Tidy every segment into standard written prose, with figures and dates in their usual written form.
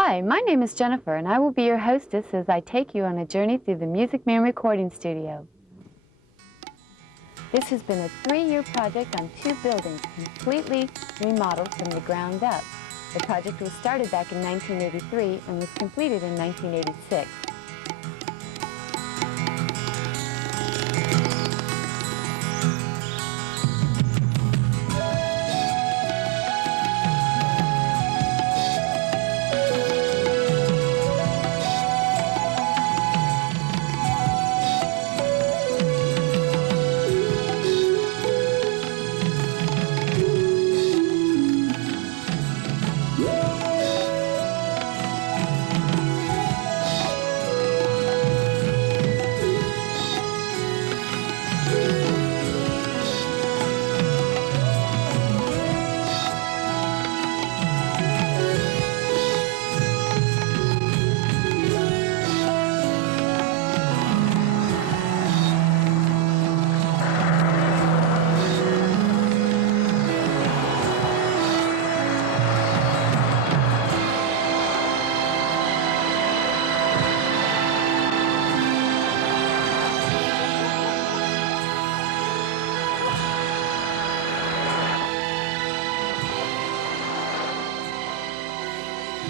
Hi, my name is Jennifer, and I will be your hostess as I take you on a journey through the Music Man recording studio. This has been a 3-year project on 2 buildings, completely remodeled from the ground up. The project was started back in 1983 and was completed in 1986.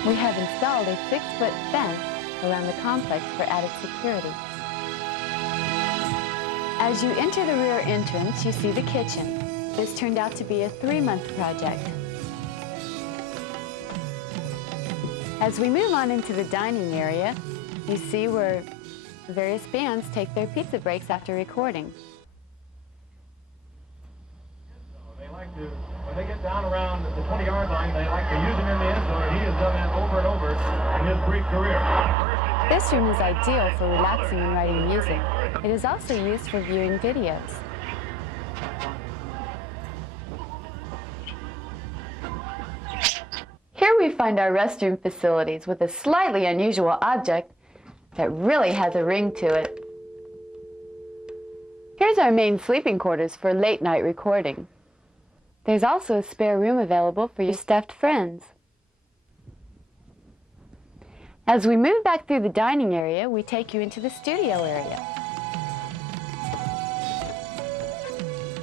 We have installed a 6-foot fence around the complex for added security. As you enter the rear entrance, you see the kitchen. This turned out to be a 3-month project. As we move on into the dining area, you see where the various bands take their pizza breaks after recording. They like to, when they get down around the 20-yard line, they like to use him in the end zone, and he has done that over and over in his brief career. This room is ideal for relaxing and writing music. It is also used for viewing videos. Here we find our restroom facilities with a slightly unusual object that really has a ring to it. Here's our main sleeping quarters for late night recording. There's also a spare room available for your stuffed friends. As we move back through the dining area, we take you into the studio area.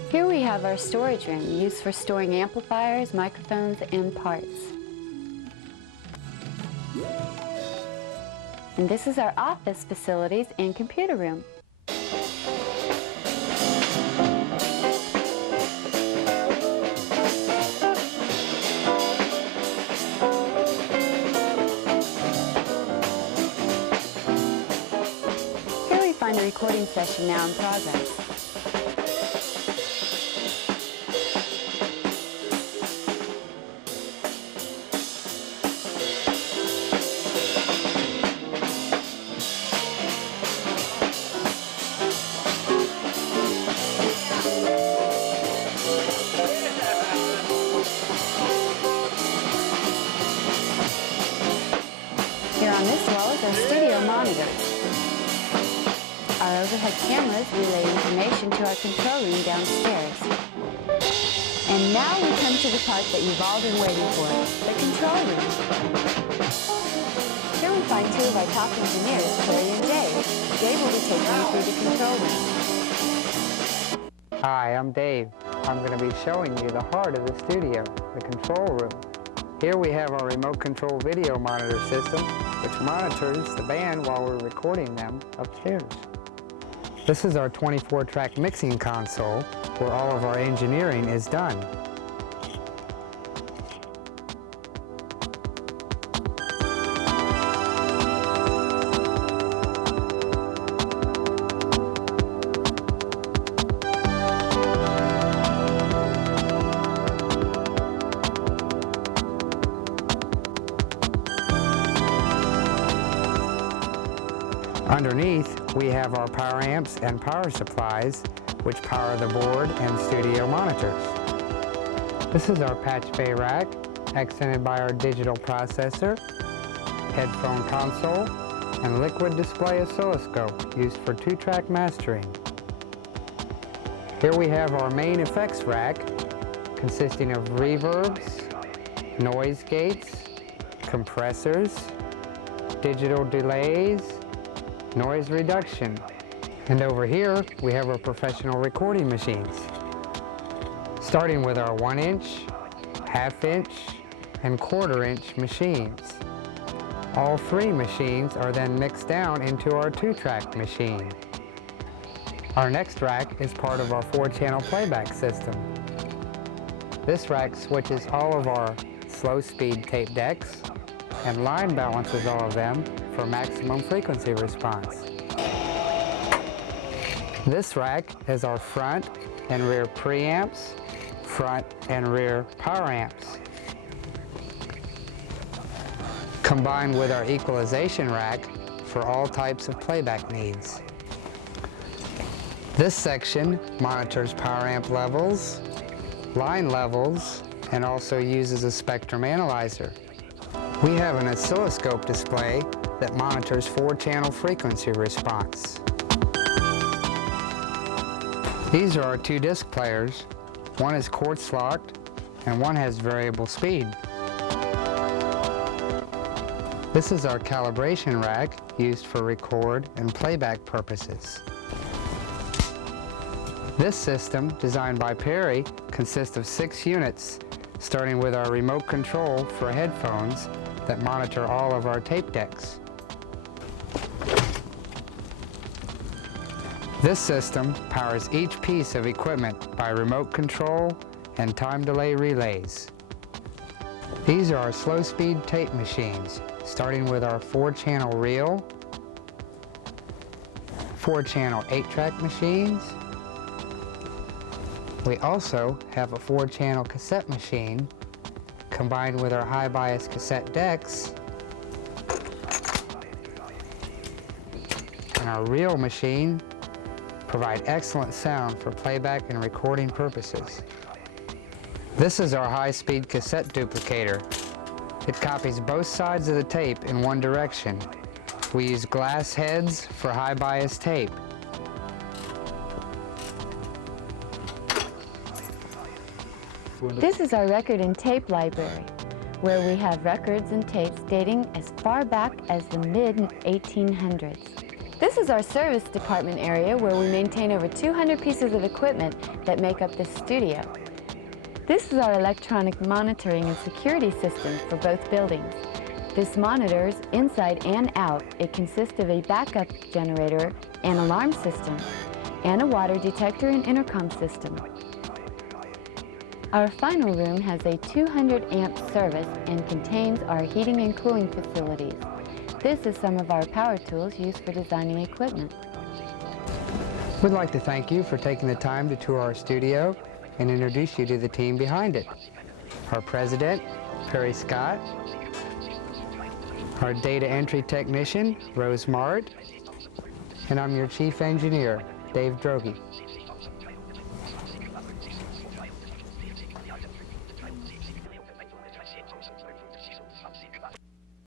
Here we have our storage room, used for storing amplifiers, microphones, and parts. And this is our office facilities and computer room. Here we find a recording session now in progress. Here on this wall is our studio monitor. Our overhead cameras relay information to our control room downstairs. And now we come to the part that you've all been waiting for, the control room. Here we find 2 of our top engineers, Terry and Dave. Dave will be taking you through the control room. Hi, I'm Dave. I'm going to be showing you the heart of the studio, the control room. Here we have our remote control video monitor system, which monitors the band while we're recording them upstairs. This is our 24-track mixing console, where all of our engineering is done. Underneath, we have our power amps and power supplies, which power the board and studio monitors. This is our patch bay rack, accented by our digital processor, headphone console, and liquid display oscilloscope used for 2-track mastering. Here we have our main effects rack, consisting of reverbs, noise gates, compressors, digital delays, noise reduction. And over here, we have our professional recording machines. Starting with our 1-inch, half-inch, and quarter-inch machines. All three machines are then mixed down into our 2-track machine. Our next rack is part of our 4-channel playback system. This rack switches all of our slow-speed tape decks and line balances all of them for maximum frequency response. This rack is our front and rear preamps, front and rear power amps. Combined with our equalization rack for all types of playback needs. This section monitors power amp levels, line levels, and also uses a spectrum analyzer. We have an oscilloscope display that monitors 4-channel frequency response. These are our 2 disc players. One is quartz locked and one has variable speed. This is our calibration rack used for record and playback purposes. This system, designed by Perry, consists of 6 units, starting with our remote control for headphones that monitor all of our tape decks. This system powers each piece of equipment by remote control and time delay relays. These are our slow-speed tape machines, starting with our 4-channel reel, 4-channel 8-track machines. We also have a 4-channel cassette machine combined with our high-bias cassette decks and our reel machine provide excellent sound for playback and recording purposes. This is our high-speed cassette duplicator. It copies both sides of the tape in one direction. We use glass heads for high-bias tape. This is our record and tape library, where we have records and tapes dating as far back as the mid-1800s. This is our service department area, where we maintain over 200 pieces of equipment that make up this studio. This is our electronic monitoring and security system for both buildings. This monitors inside and out. It consists of a backup generator and alarm system, and a water detector and intercom system. Our final room has a 200-amp service and contains our heating and cooling facilities. This is some of our power tools used for designing equipment. We'd like to thank you for taking the time to tour our studio and introduce you to the team behind it. Our president, Perry Scott, our data entry technician, Rose Mart, and I'm your chief engineer, Dave Droege.